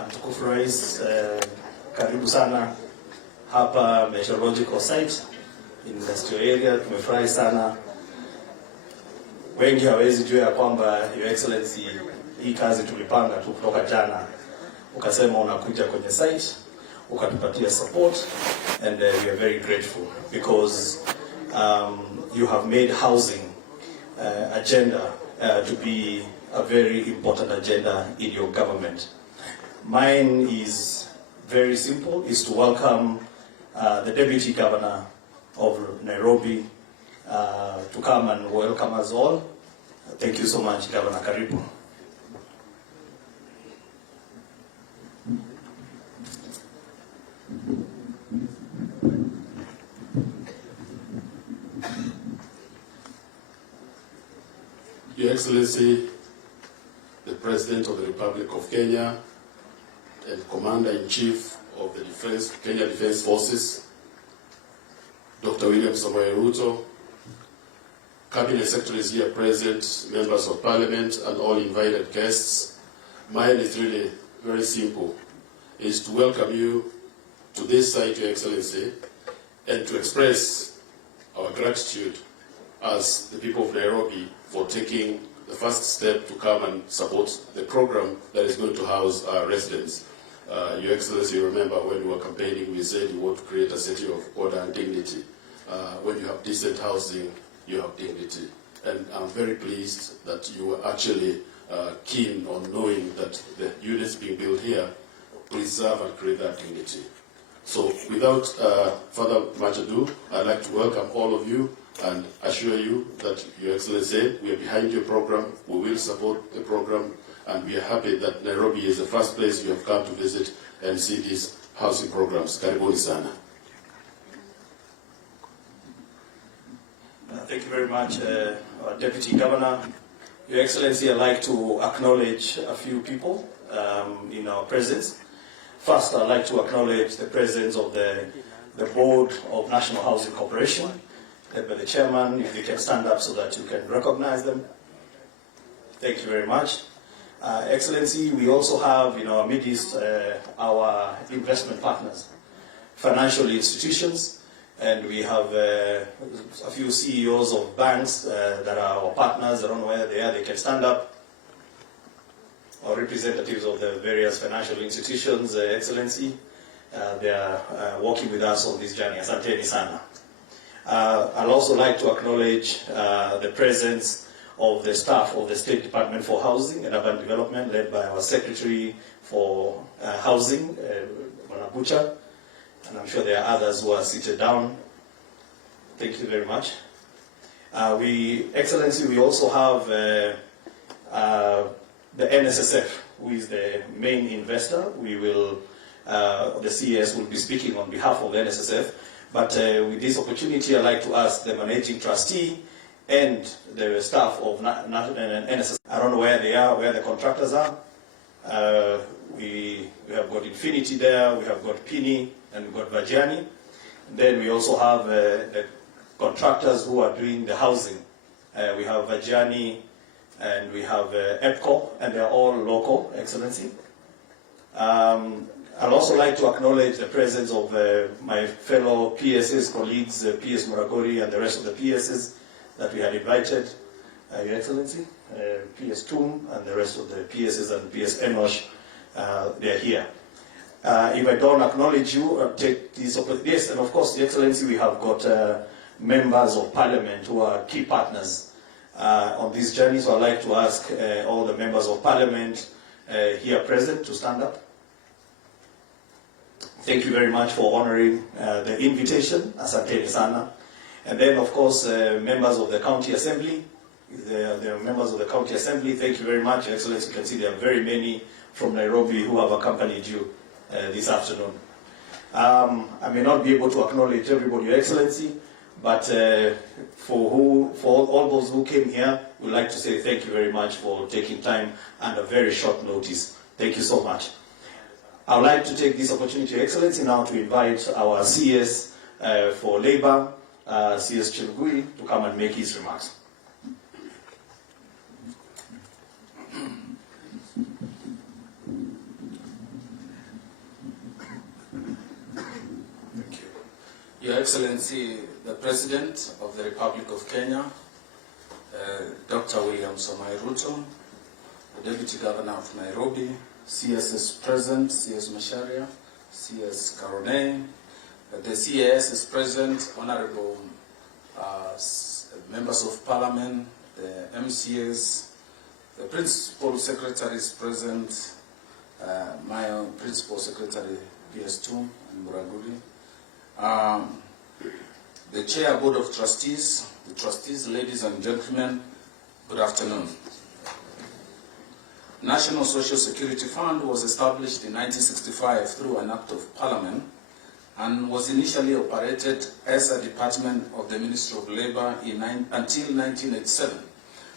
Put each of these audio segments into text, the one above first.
Mtukufu Rais, karibu sana hapa meteorological site industrial area. Tumefurahi sana. Wengi hawezi jua kwamba Your Excellency, hii kazi tulipanga tu kutoka jana. Ukasema unakuja kwenye site, ukatupatia support, and we are very grateful because you have made housing agenda to be a very important agenda in your government. Mine is very simple, is to welcome the Deputy Governor of Nairobi to come and welcome us all. Thank you so much, Governor. Karibu. Your Excellency, the President of the Republic of Kenya and Commander-in-Chief of the Kenya Defence Forces, Dr. William Samoei Ruto, Cabinet Secretaries here present, Members of Parliament, and all invited guests. Mine is really very simple, is to welcome you to this site, Your Excellency, and to express our gratitude as the people of Nairobi for taking the first step to come and support the program that is going to house our residents. Your Excellency, you remember when we were campaigning, we said you want to create a city of order and dignity. When you have decent housing, you have dignity. And I'm very pleased that you were actually keen on knowing that the units being built here preserve and create that dignity. So without further much ado, I'd like to welcome all of you and assure you that, Your Excellency, we are behind your program, we will support the program, and we are happy that Nairobi is the first place you have come to visit and see these housing programs. Karibuni sana. Thank you very much, our Deputy Governor. Your Excellency, I'd like to acknowledge a few people in our presence. First, I'd like to acknowledge the presence of the Board of National Housing Corporation, led by the Chairman. If they can stand up so that you can recognize them. Thank you very much. Excellency, we also have in our midst our investment partners, financial institutions, and we have a few CEOs of banks that are our partners. I don't know where they are, they can stand up. Or representatives of the various financial institutions, Excellency, they are working with us on this journey. Asanteni sana. I'd also like to acknowledge the presence of the staff of the State Department for Housing and Urban Development, led by our Secretary for Housing, Manabucha, and I'm sure there are others who are seated down. Thank you very much. Excellency, we also have the NSSF, who is the main investor. We will, the CES will be speaking on behalf of the NSSF. But with this opportunity, I'd like to ask the managing trustee and the staff of NSSF. I don't know where they are, where the contractors are. We have got Infinity there, we have got Pini, and we've got Vajani. Then we also have the contractors who are doing the housing. We have Vajani, and we have EPCO, and they're all local, Excellency. I'd also like to acknowledge the presence of my fellow PSS colleagues, PS Muragori and the rest of the PSs that we had invited, Your Excellency, PS Tum and the rest of the PSs and PS Enosh, they're here. If I don't acknowledge you, I'll take this opportunity. Yes, and of course, Your Excellency, we have got members of Parliament who are key partners on this journey, so I'd like to ask all the members of Parliament here present to stand up. Thank you very much for honoring the invitation, Asante sana. And then, of course, members of the County Assembly. The members of the County Assembly, thank you very much. Your Excellency, you can see there are very many from Nairobi who have accompanied you this afternoon. I may not be able to acknowledge everybody, Your Excellency, but for all those who came here, we'd like to say thank you very much for taking time under very short notice. Thank you so much. I would like to take this opportunity, Your Excellency, now to invite our CS for Labour, CS Chilugui, to come and make his remarks. Your Excellency, the President of the Republic of Kenya, Dr. William Samoei Ruto, the Deputy Governor of Nairobi, CS President, CS Macharia, CS Karone, the CAS is present, Honorable Members of Parliament, the MCAs, the Principal Secretary is present, my Principal Secretary PS2 and Muragudi, the Chair Board of Trustees, the trustees, ladies and gentlemen, good afternoon. National Social Security Fund was established in 1965 through an Act of Parliament and was initially operated as a department of the Ministry of Labour until 1987,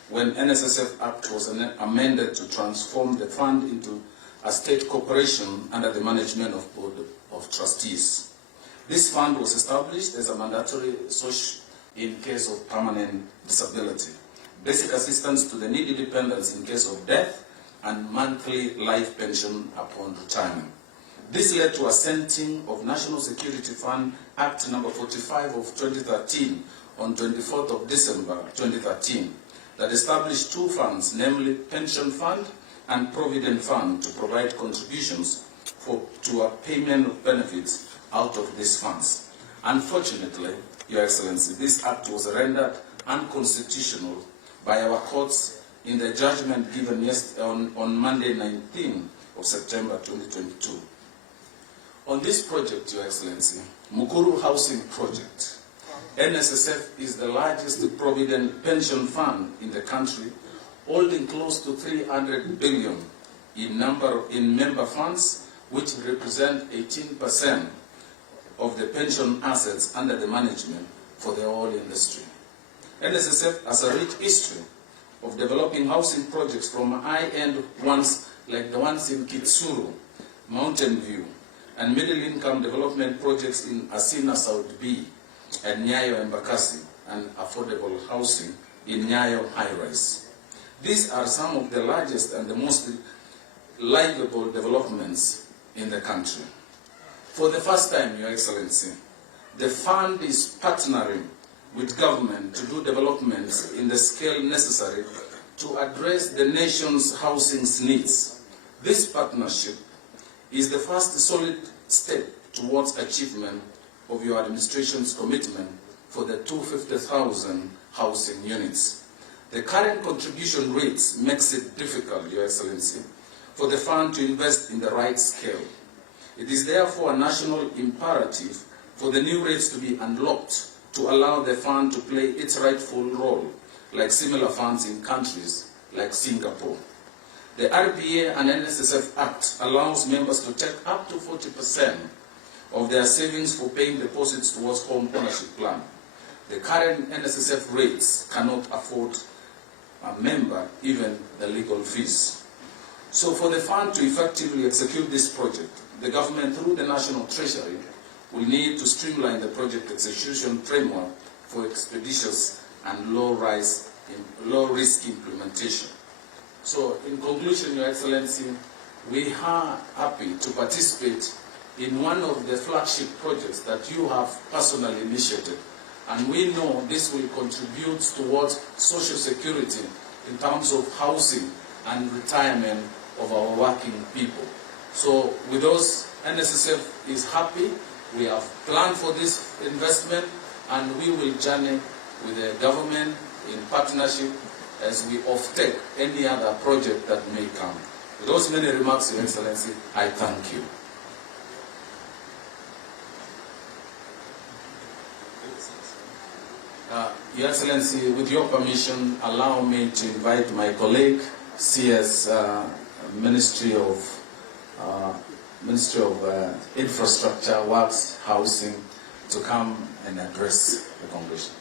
when NSSF Act was amended to transform the fund into a state corporation under the management of Board of Trustees. This fund was established as a mandatory source in case of permanent disability, basic assistance to the needy dependents in case of death, and monthly life pension upon retirement. This led to a assenting of National Security Fund Act number 45 of 2013 on 24th of December 2013 that established two funds, namely Pension Fund and Provident Fund, to provide contributions to a payment of benefits out of these funds. Unfortunately, Your Excellency, this act was rendered unconstitutional by our courts in the judgment given on Monday, 19th of September 2022. On this project, Your Excellency, Uhuru Housing Project, NSSF is the largest provident pension fund in the country, holding close to 300 billion in member funds, which represent 18% of the pension assets under the management for the whole industry. NSSF has a rich history of developing housing projects from high-end ones like the ones in Kitsuru, Mountain View, and middle-income development projects in Asina South B and Nyayo Embakasi, and affordable housing in Nyayo High-Rise. These are some of the largest and the most livable developments in the country. For the first time, Your Excellency, the fund is partnering with government to do developments in the scale necessary to address the nation's housing needs. This partnership is the first solid step towards achievement of your administration's commitment for the 250,000 housing units. The current contribution rates makes it difficult, Your Excellency, for the fund to invest in the right scale. It is therefore a national imperative for the new rates to be unlocked to allow the fund to play its rightful role, like similar funds in countries like Singapore. The RPA and NSSF Act allows members to take up to 40% of their savings for paying deposits towards home ownership plan. The current NSSF rates cannot afford a member even the legal fees. So for the fund to effectively execute this project, the government through the National Treasury will need to streamline the project execution framework for expeditious and low-risk implementation. So, in conclusion, Your Excellency, we are happy to participate in one of the flagship projects that you have personally initiated. And we know this will contribute towards social security in terms of housing and retirement of our working people. So, with those, NSSF is happy. We have planned for this investment, and we will journey with the government in partnership as we offtake any other project that may come. With those many remarks, Your Excellency, I thank you. Your Excellency, with your permission, allow me to invite my colleague, CS Ministry of Infrastructure, Works, Housing, to come and address the Congression.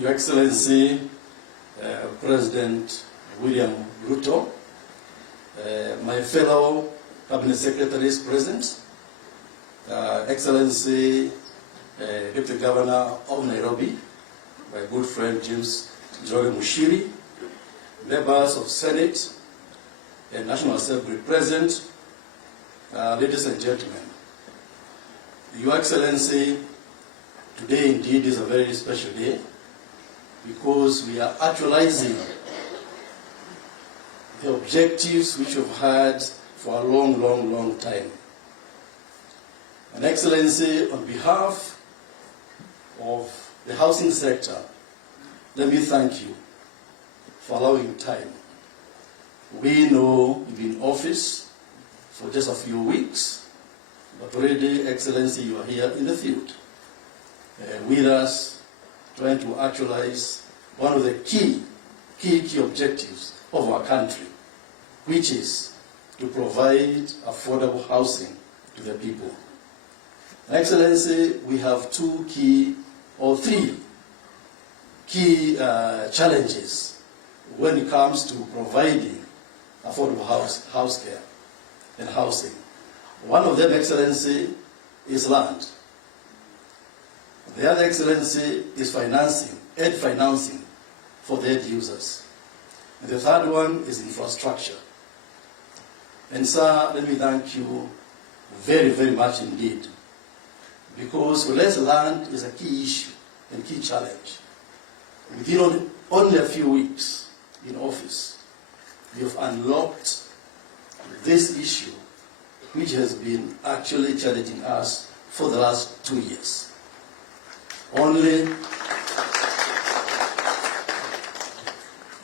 Your Excellency, President William Ruto, my fellow Cabinet Secretaries present, Excellency, Deputy Governor of Nairobi, my good friend James Joy Mushiri, members of Senate, and National Assembly present, ladies and gentlemen, Your Excellency, today indeed is a very special day because we are actualizing the objectives which we've had for a long time. And Excellency, on behalf of the housing sector, let me thank you for allowing time. We know you've been in office for just a few weeks, but already, Excellency, you are here in the field with us, trying to actualize one of the key objectives of our country, which is to provide affordable housing to the people. Excellency, we have three key challenges when it comes to providing affordable house care and housing. One of them, Excellency, is land. The other, Excellency, is financing for the end users. And the third one is infrastructure. And sir, let me thank you very much indeed, because less land is a key issue and key challenge. Within only a few weeks in office, we have unlocked this issue, which has been actually challenging us for the last 2 years.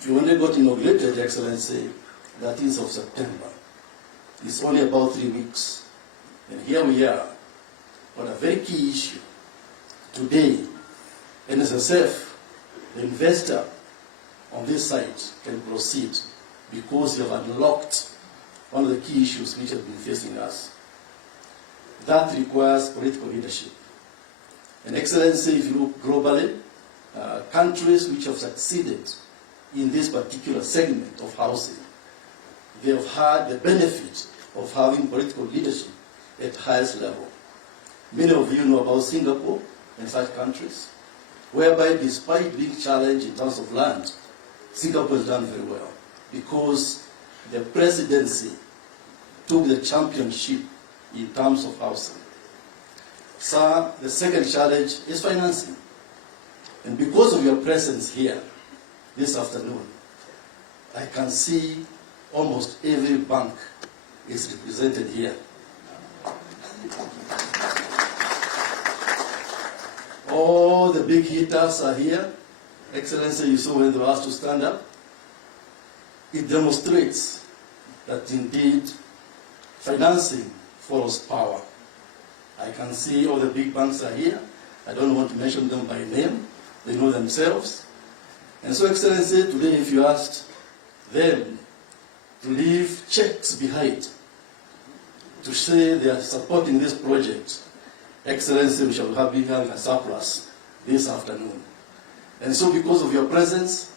You only got inaugurated, Excellency, 13th of September. It's only about 3 weeks. And here we are on a very key issue. Today, NSSF, the investor on this site, can proceed because you have unlocked one of the key issues which have been facing us. That requires political leadership. And Excellency, if you look globally, countries which have succeeded in this particular segment of housing, they have had the benefit of having political leadership at highest level. Many of you know about Singapore and such countries, whereby despite being challenged in terms of land, Singapore has done very well because the presidency took the championship in terms of housing. Sir, the second challenge is financing. And because of your presence here this afternoon, I can see almost every bank is represented here. All the big hitters are here. Excellency, you saw when they were asked to stand up. It demonstrates that indeed financing follows power. I can see all the big banks are here. I don't want to mention them by name. They know themselves. And so, Excellency, today if you asked them to leave checks behind to say they are supporting this project, Excellency, we shall be having a surplus this afternoon. And so because of your presence,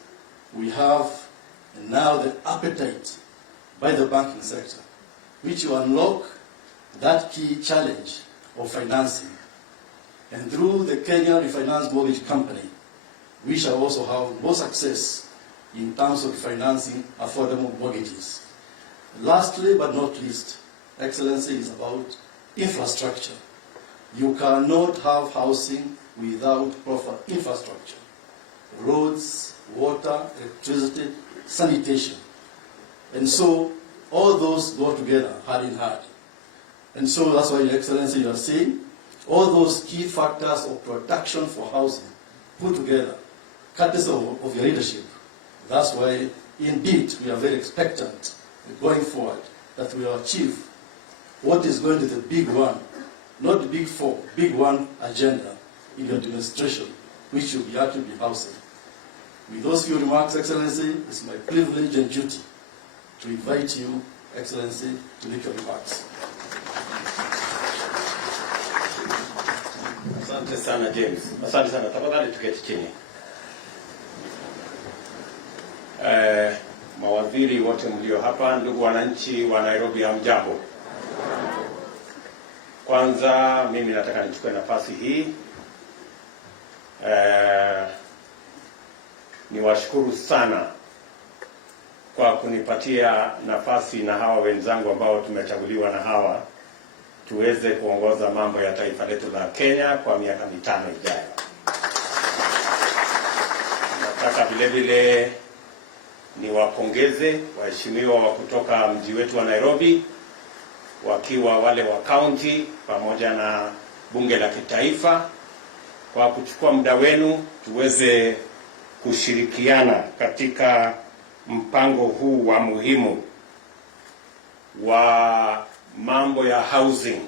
we have now the appetite by the banking sector, which will unlock that key challenge of financing. And through the Kenya Refinance Mortgage Company, we shall also have more success in terms of financing affordable mortgages. Lastly but not least, Excellency, is about infrastructure. You cannot have housing without proper infrastructure. Roads, water, electricity, sanitation. And so all those go together, hand in hand. And so that's why, Your Excellency, you are seeing all those key factors of production for housing put together, courtesy of your leadership. That's why, indeed, we are very expectant going forward that we will achieve what is going to be the big one, not the big four, big one agenda in your administration, which will be actually housing. With those few remarks, Excellency, it's my privilege and duty to invite you, Excellency, to make your remarks. Asante sana James. Asante sana. Tafadhali tuketi chini. Mawaziri wote mlio hapa, ndugu wananchi wa Nairobi, hamjambo. Kwanza mimi nataka nichukue nafasi hii niwashukuru sana kwa kunipatia nafasi na hawa wenzangu ambao tumechaguliwa na hawa tuweze kuongoza mambo ya taifa letu la Kenya kwa miaka 5 ijayo. Nataka vile vile niwapongeze waheshimiwa wa kutoka mji wetu wa Nairobi, wakiwa wale wa county pamoja na bunge la kitaifa, kwa kuchukua muda wenu tuweze kushirikiana katika mpango huu wa muhimu wa mambo ya housing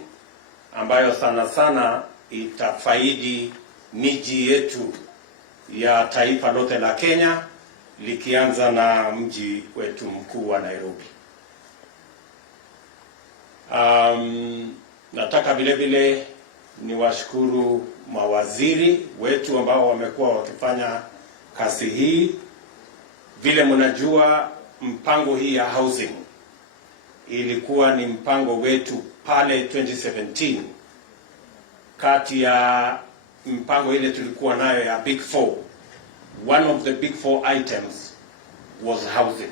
ambayo sana sana itafaidi miji yetu ya taifa lote la Kenya, likianza na mji wetu mkuu wa Nairobi. Nataka vile vile niwashukuru mawaziri wetu ambao wamekuwa wakifanya kazi hii. Vile mnajua, mpango hii ya housing ilikuwa ni mpango wetu pale 2017. Kati ya mpango ile tulikuwa nayo ya Big Four, one of the Big Four items was housing.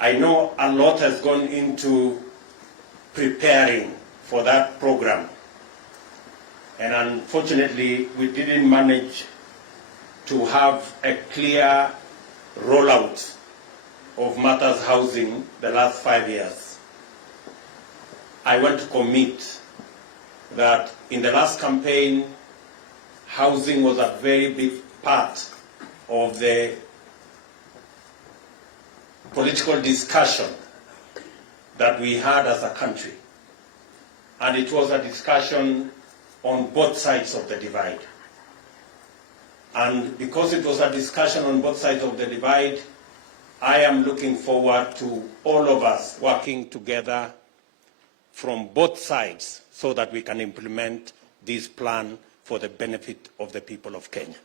I know a lot has gone into preparing for that program, and unfortunately we didn't manage to have a clear rollout of matters housing the last 5 years. I want to commit that in the last campaign, housing was a very big part of the political discussion that we had as a country. And it was a discussion on both sides of the divide. And because it was a discussion on both sides of the divide, I am looking forward to all of us working together from both sides so that we can implement this plan for the benefit of the people of Kenya.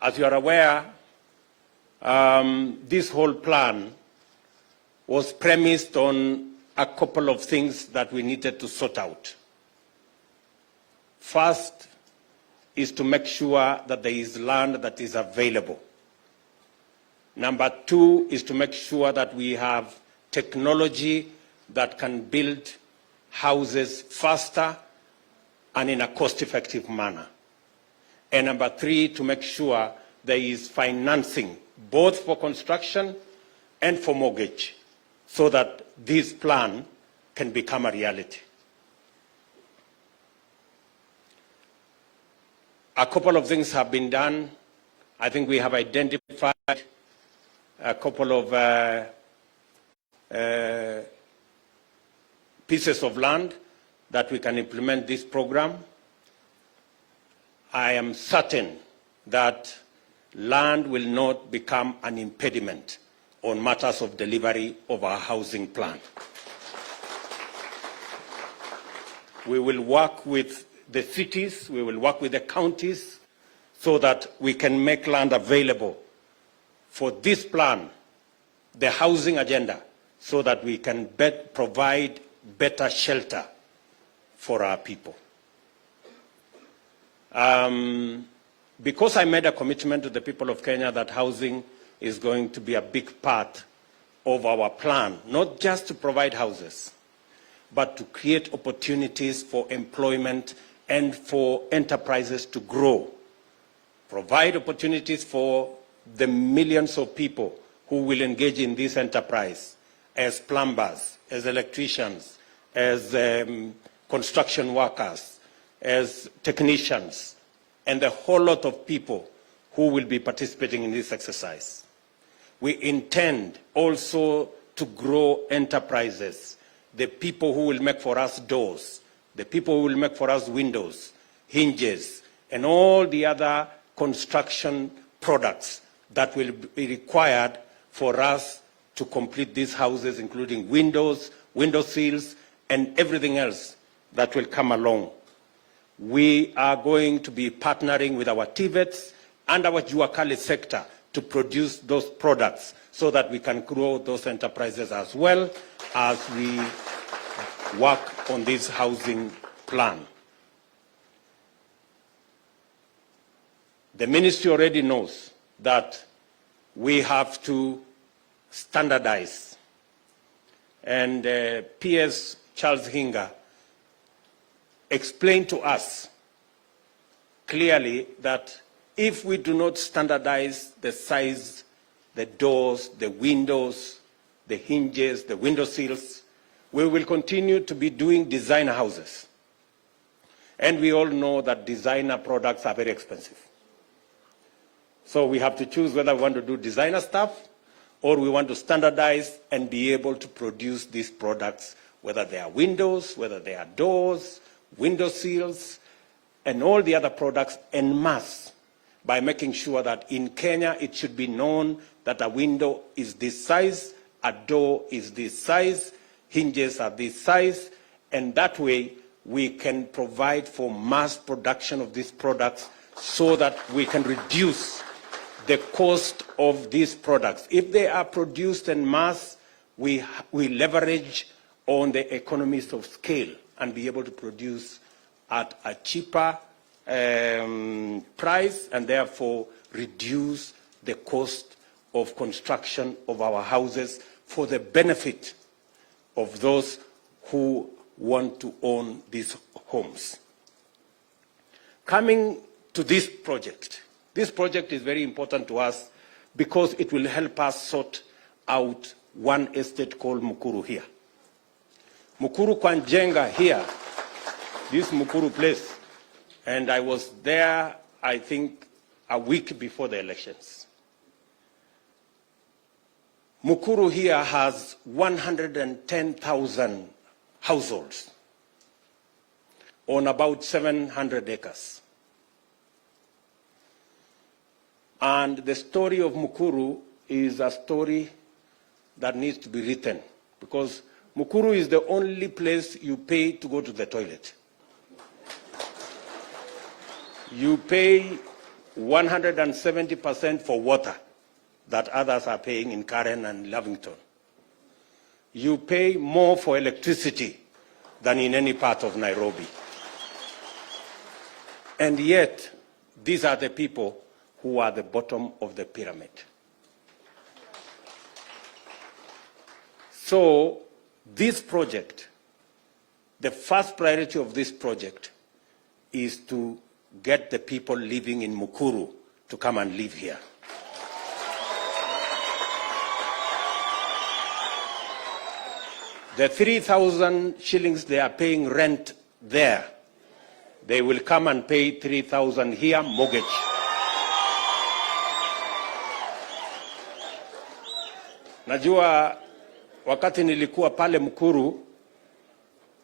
As you are aware, this whole plan was premised on a couple of things that we needed to sort out. First is to make sure that there is land that is available. Number two is to make sure that we have technology that can build houses faster and in a cost-effective manner. And number three, to make sure there is financing, both for construction and for mortgage, so that this plan can become a reality. A couple of things have been done. I think we have identified a couple of pieces of land that we can implement this program. I am certain that land will not become an impediment on matters of delivery of our housing plan. We will work with the cities, we will work with the counties so that we can make land available for this plan, the housing agenda, so that we can provide better shelter for our people. Because I made a commitment to the people of Kenya that housing is going to be a big part of our plan, not just to provide houses, but to create opportunities for employment and for enterprises to grow, provide opportunities for the millions of people who will engage in this enterprise as plumbers, as electricians, as construction workers, as technicians, and a whole lot of people who will be participating in this exercise. We intend also to grow enterprises, the people who will make for us doors, the people who will make for us windows, hinges, and all the other construction products that will be required for us to complete these houses, including windows, window sills, and everything else that will come along. We are going to be partnering with our TVETs and our Juakali sector to produce those products so that we can grow those enterprises as well as we work on this housing plan. The ministry already knows that we have to standardize. And PS Charles Hinga explained to us clearly that if we do not standardize the size, the doors, the windows, the hinges, the window sills, we will continue to be doing designer houses. And we all know that designer products are very expensive. So we have to choose whether we want to do designer stuff or we want to standardize and be able to produce these products, whether they are windows, whether they are doors, window sills, and all the other products en masse, by making sure that in Kenya it should be known that a window is this size, a door is this size, hinges are this size, and that way we can provide for mass production of these products so that we can reduce the cost of these products. If they are produced en masse, we leverage on the economies of scale and be able to produce at a cheaper price and therefore reduce the cost of construction of our houses for the benefit of those who want to own these homes. Coming to this project is very important to us because it will help us sort out one estate called Mukuru here. Mukuru Kwanjenga here, this Mukuru place, and I was there, I think, a week before the elections. Mukuru here has 110,000 households on about 700 acres. And the story of Mukuru is a story that needs to be written because Mukuru is the only place you pay to go to the toilet. You pay 170% for water that others are paying in Karen and Lavington. You pay more for electricity than in any part of Nairobi. And yet, these are the people who are the bottom of the pyramid. So, this project, the first priority of this project is to get the people living in Mukuru to come and live here. The 3,000 shillings they are paying rent there, they will come and pay 3,000 here mortgage. Najua wakati nilikuwa pale Mukuru,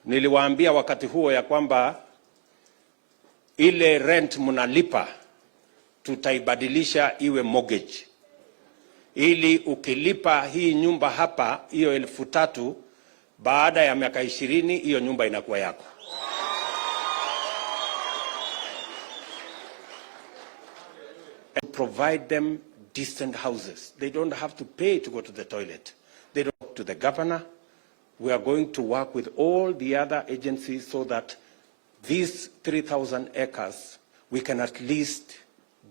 niliwaambia wakati huo ya kwamba ile rent mnalipa tutaibadilisha iwe mortgage. Ili ukilipa hii nyumba hapa, hiyo 3,000, baada ya miaka 20 hiyo nyumba inakuwa yako. And provide them decent houses. They don't have to pay to go to the toilet. They don't go to the governor. We are going to work with all the other agencies so that these 3,000 acres, we can at least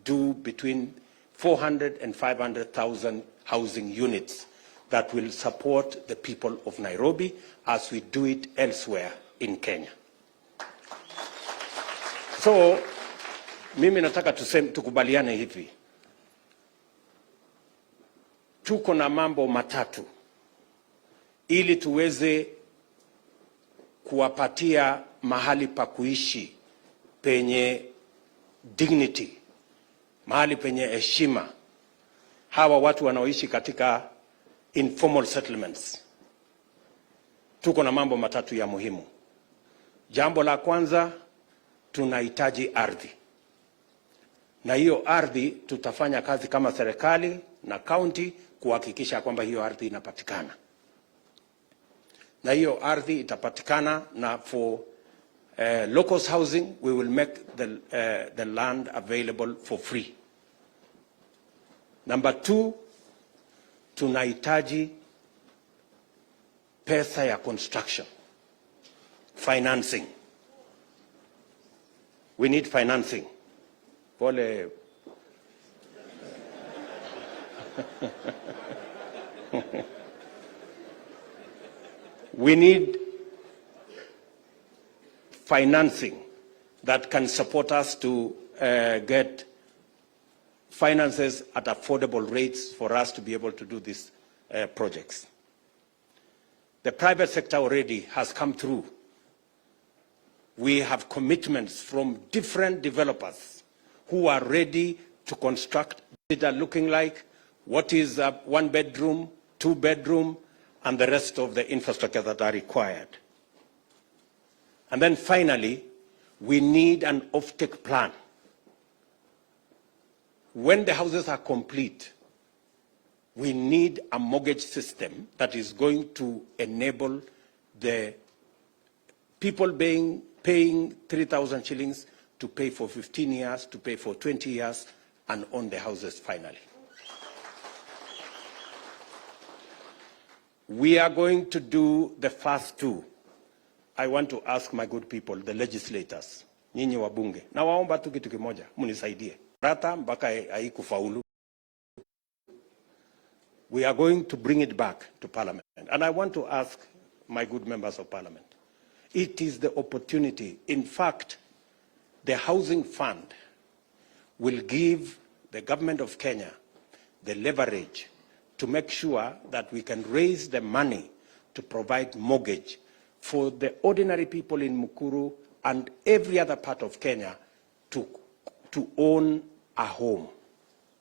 do between 400 and 500,000 housing units that will support the people of Nairobi as we do it elsewhere in Kenya. So, mimi nataka tukubaliane hivi. Tuko na mambo matatu ili tuweze kuwapatia mahali pa kuishi penye dignity, mahali penye heshima hawa watu wanaoishi katika informal settlements. Tuko na mambo matatu ya muhimu. Jambo la kwanza, tunahitaji ardhi. Na hiyo ardhi tutafanya kazi kama serikali na county kuhakikisha kwamba hiyo ardhi inapatikana. Na hiyo ardhi itapatikana na for locals housing, we will make the land available for free. Number 2, tunahitaji pesa ya construction, financing. We need financing. Pole We need financing that can support us to get finances at affordable rates for us to be able to do these projects. The private sector already has come through. We have commitments from different developers who are ready to construct. It are looking like what is a 1-bedroom, 2-bedroom, and the rest of the infrastructure that are required. And then finally, we need an offtake plan. When the houses are complete, we need a mortgage system that is going to enable the people paying 3,000 shillings to pay for 15 years, to pay for 20 years, and own the houses finally. We are going to do the first two. I want to ask my good people, the legislators, nyinyi wabunge, na waomba tu kitu kimoja, munisaidie. Rata mpaka haikufaulu. We are going to bring it back to Parliament. And I want to ask my good members of Parliament, it is the opportunity. In fact, the Housing Fund will give the government of Kenya the leverage to make sure that we can raise the money to provide mortgage for the ordinary people in Mukuru and every other part of Kenya to own a home.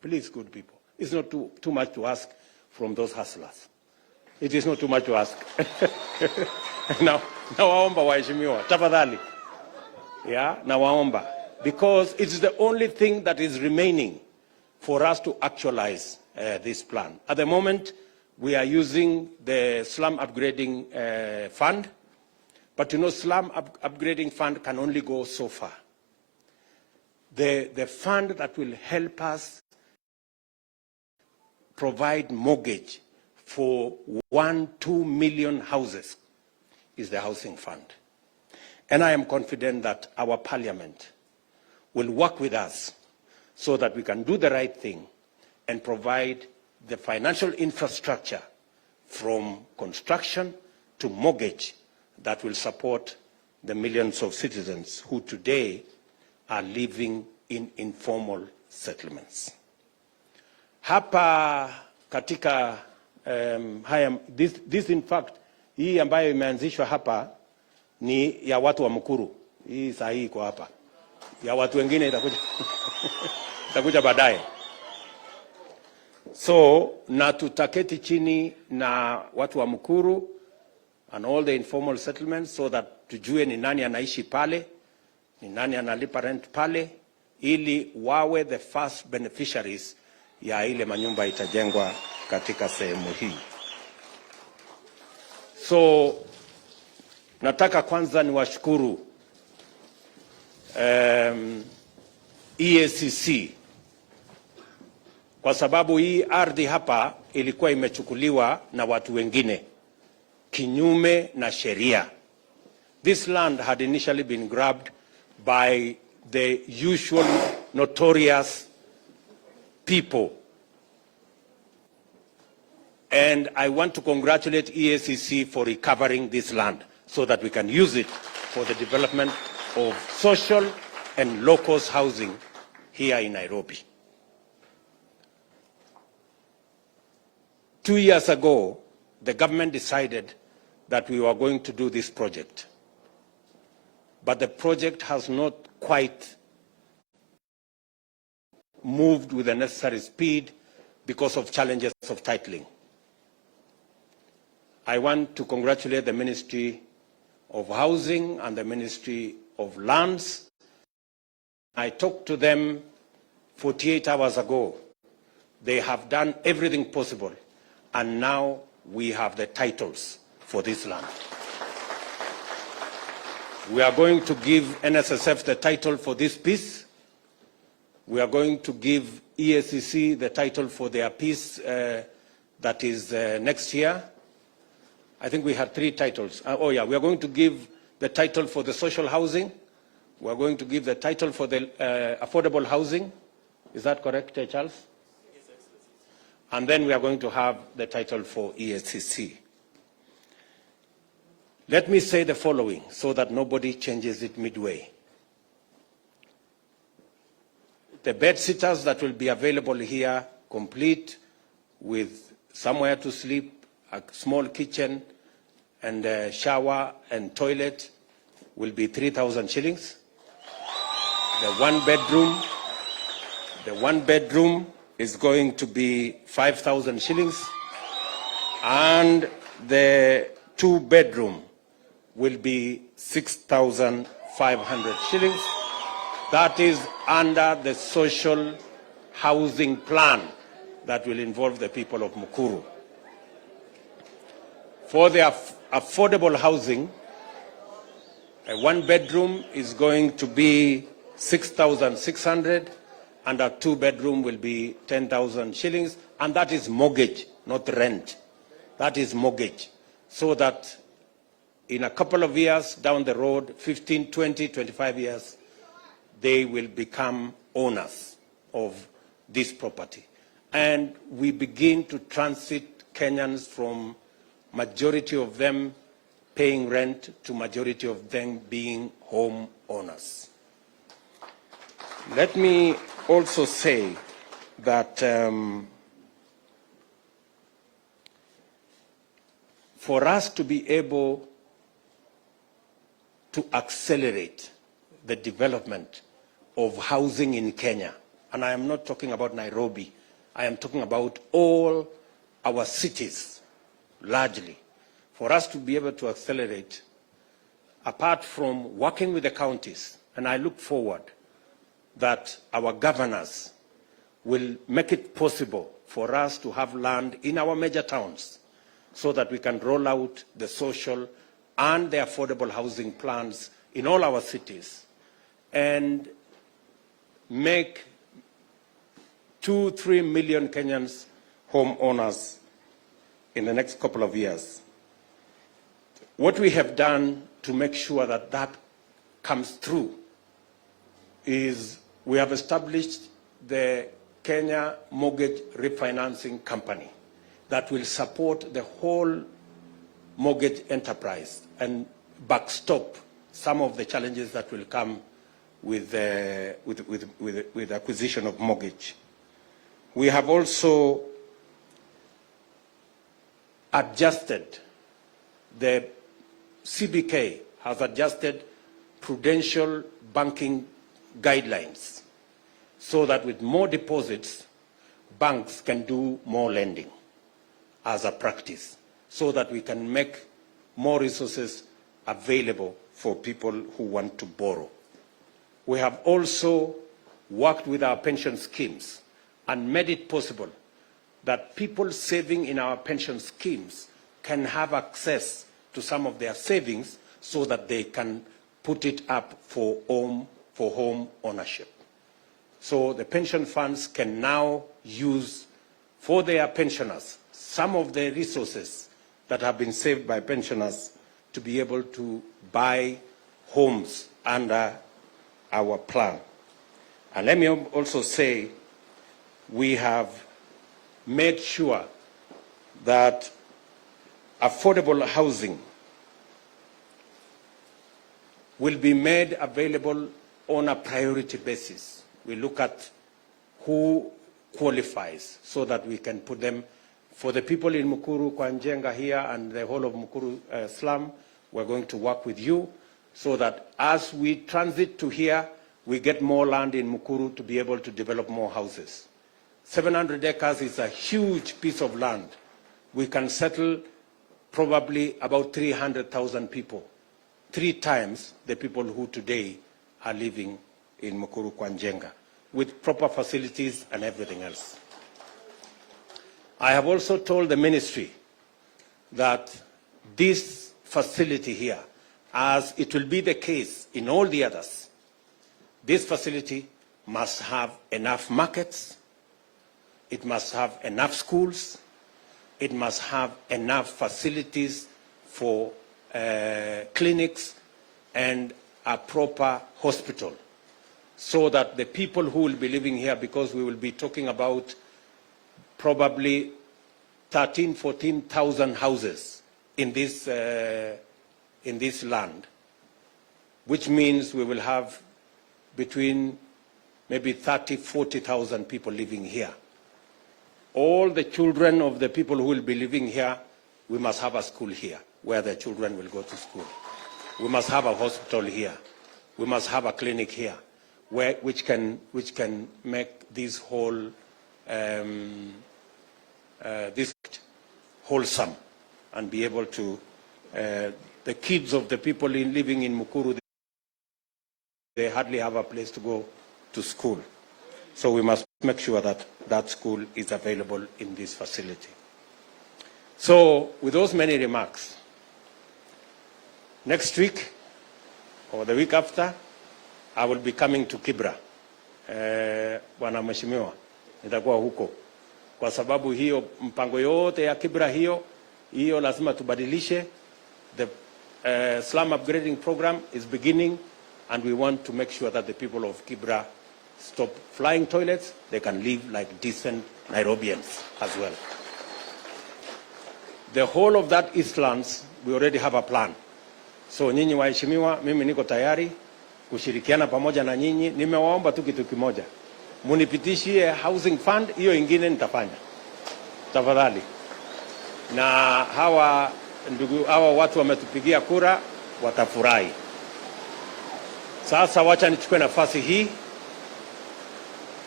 Please, good people, it's not too much to ask from those hustlers. It is not too much to ask. Now waomba waheshimiwa, tafadhali. Yeah, now waomba. Because it's the only thing that is remaining for us to actualize this plan. At the moment, we are using the slum upgrading fund, but you know, slum upgrading fund can only go so far. The fund that will help us provide mortgage for 1-2 million houses is the Housing Fund. And I am confident that our Parliament will work with us so that we can do the right thing and provide the financial infrastructure from construction to mortgage that will support the millions of citizens who today are living in informal settlements. Hapa katika this in fact, hii ambayo imeanzishwa hapa ni ya watu wa Mukuru. Hii saa hii iko hapa. Ya watu wengine itakuja baadaye. So, na tutaketi chini na watu wa Mukuru and all the informal settlements so that tujue ni nani anaishi pale, ni nani analipa rent pale, ili wawe the first beneficiaries ya ile manyumba itajengwa katika sehemu hii. So, nataka kwanza niwashukuru EACC kwa sababu hii ardhi hapa ilikuwa imechukuliwa na watu wengine kinyume na sheria. This land had initially been grabbed by the usual notorious people. And I want to congratulate EACC for recovering this land so that we can use it for the development of social and low-cost housing here in Nairobi. 2 years ago, the government decided that we were going to do this project. But the project has not quite moved with the necessary speed because of challenges of titling. I want to congratulate the Ministry of Housing and the Ministry of Lands. I talked to them 48 hours ago. They have done everything possible, and now we have the titles for this land. We are going to give NSSF the title for this piece. We are going to give EACC the title for their piece that is next year. I think we had 3 titles. We are going to give the title for the social housing. We are going to give the title for the affordable housing. Is that correct, Charles? Yes, and then we are going to have the title for ESCC. Let me say the following so that nobody changes it midway. The bed sitters that will be available here, complete with somewhere to sleep, a small kitchen, and a shower and toilet, will be 3,000 shillings. The one bedroom is going to be 5,000 shillings, and the 2-bedroom will be 6,500 shillings. That is under the social housing plan that will involve the people of Mukuru. For the affordable housing, a 1-bedroom is going to be 6,600, and a 2-bedroom will be 10,000 shillings, and that is mortgage, not rent. That is mortgage, so that in a couple of years down the road, 15, 20, 25 years, they will become owners of this property. And we begin to transit Kenyans from majority of them paying rent to majority of them being home owners. Let me also say that for us to be able to accelerate the development of housing in Kenya, and I am not talking about Nairobi, I am talking about all our cities, largely. For us to be able to accelerate, apart from working with the counties, and I look forward that our governors will make it possible for us to have land in our major towns so that we can roll out the social and the affordable housing plans in all our cities and make 2-3 million Kenyans homeowners in the next couple of years. What we have done to make sure that that comes through is we have established the Kenya Mortgage Refinancing Company that will support the whole mortgage enterprise and backstop some of the challenges that will come with acquisition of mortgage. We have also adjusted, the CBK has adjusted prudential banking guidelines so that with more deposits, banks can do more lending as a practice, so that we can make more resources available for people who want to borrow. We have also worked with our pension schemes and made it possible that people saving in our pension schemes can have access to some of their savings so that they can put it up for home ownership. So the pension funds can now use for their pensioners some of the resources that have been saved by pensioners to be able to buy homes under our plan. And let me also say, we have made sure that affordable housing will be made available on a priority basis. We look at who qualifies so that we can put them. For the people in Mukuru, Kwanjenga here and the whole of Mukuru slum, we're going to work with you so that as we transit to here, we get more land in Mukuru to be able to develop more houses. 700 acres is a huge piece of land. We can settle probably about 300,000 people, 3 times the people who today are living in Mukuru Kwanjenga, with proper facilities and everything else. I have also told the ministry that this facility here, as it will be the case in all the others, this facility must have enough markets, it must have enough schools, it must have enough facilities for clinics and a proper hospital, so that the people who will be living here, because we will be talking about probably 14,000 houses in this land, which means we will have between maybe 40,000 people living here. All the children of the people who will be living here, we must have a school here where the children will go to school. We must have a hospital here. We must have a clinic here, which can make this whole this wholesome and be able to the kids of the people living in Mukuru, they hardly have a place to go to school. So we must make sure that that school is available in this facility. So with those many remarks, next week or the week after, I will be coming to Kibra. Bwana Mheshimiwa, nitakuwa huko. Kwa sababu hiyo mpango yote ya Kibra hiyo lazima tubadilishe. The slum upgrading program is beginning, and we want to make sure that the people of Kibra stop flying toilets. They can live like decent Nairobians as well. The whole of that Eastlands, we already have a plan. So nyinyi waheshimiwa, mimi niko tayari kushirikiana pamoja na nyinyi. Nimewaomba tu kitu kimoja, munipitishie housing fund, hiyo ingine nitafanya tafadhali. Na hawa watu wametupigia kura, watafurahi. Sasa wacha nichukue nafasi hii,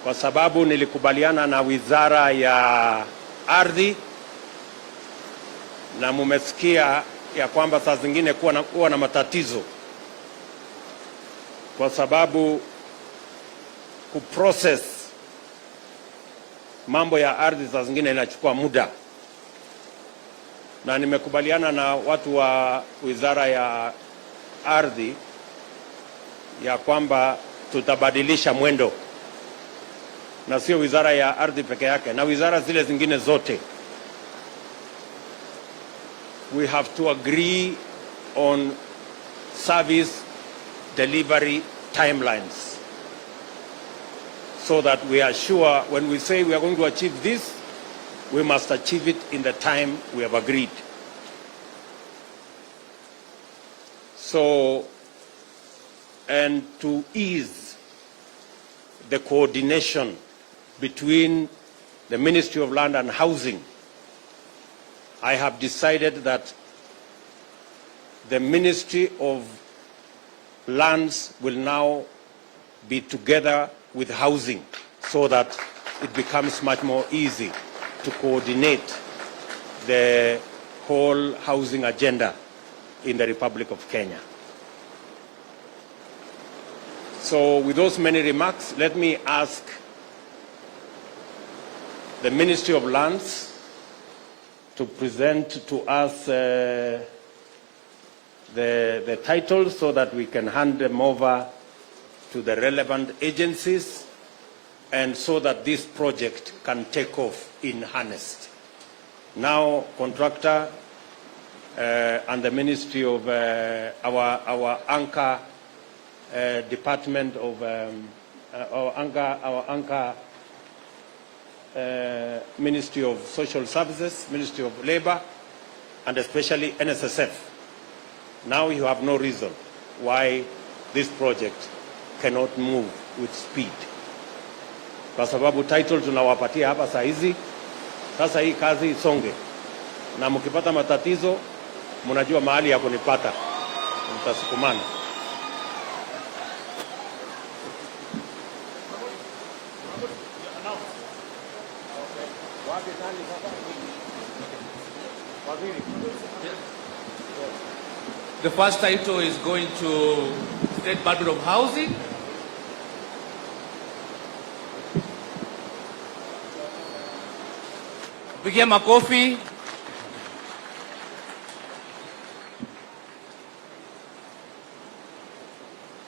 kwa sababu nilikubaliana na Wizara ya Ardhi, na mumesikia ya kwamba saa zingine kuwa na matatizo, kwa sababu kuprocess mambo ya ardhi saa zingine inachukua muda. Na nimekubaliana na watu wa Wizara ya Ardhi ya kwamba tutabadilisha mwendo, na sio Wizara ya Ardhi peke yake, na wizara zile zingine zote. We have to agree on service delivery timelines, so that we are sure when we say we are going to achieve this, we must achieve it in the time we have agreed. So, and to ease the coordination between the Ministry of Land and Housing, I have decided that the Ministry of Lands will now be together with Housing, so that it becomes much more easy to coordinate the whole housing agenda in the Republic of Kenya. So with those many remarks, let me ask the Ministry of Lands to present to us the titles, so that we can hand them over to the relevant agencies, and so that this project can take off in earnest. Now, contractor and the Ministry of our anchor department of our anchor Ministry of Social Services, Ministry of Labor, and especially NSSF. Now you have no reason why this project cannot move with speed. Kwa sababu title tunawapatia hapa saa hizi, sasa hii kazi isonge. Na mkipata matatizo, mnajua mahali ya kunipata. Mtasukumana. The first title is going to State Department of Housing. Pigia makofi.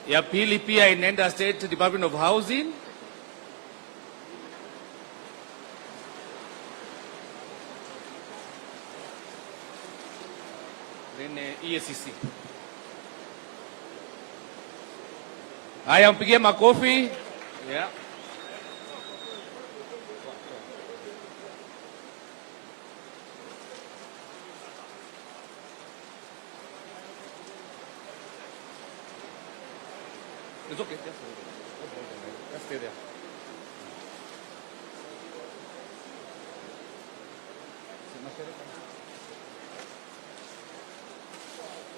Ya pili pia inaenda State Department of Housing. EACC. Haya, mpigie makofi. Yeah. It's okay. Just stay there.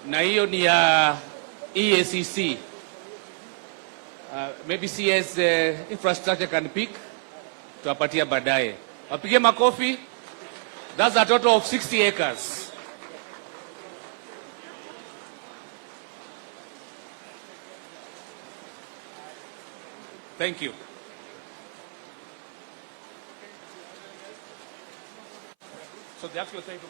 Na hiyo ni ya EACC. Maybe CS infrastructure can pick. Tuwapatia baadaye. Wapige makofi. That's a total of 60 acres. Thank you. So the actual title.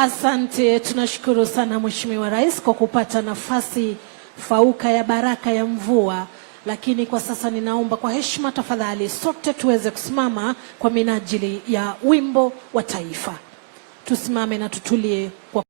Asante, tunashukuru sana Mheshimiwa Rais kwa kupata nafasi fauka ya baraka ya mvua, lakini kwa sasa ninaomba kwa heshima tafadhali sote tuweze kusimama kwa minajili ya wimbo wa taifa. Tusimame na tutulie kwa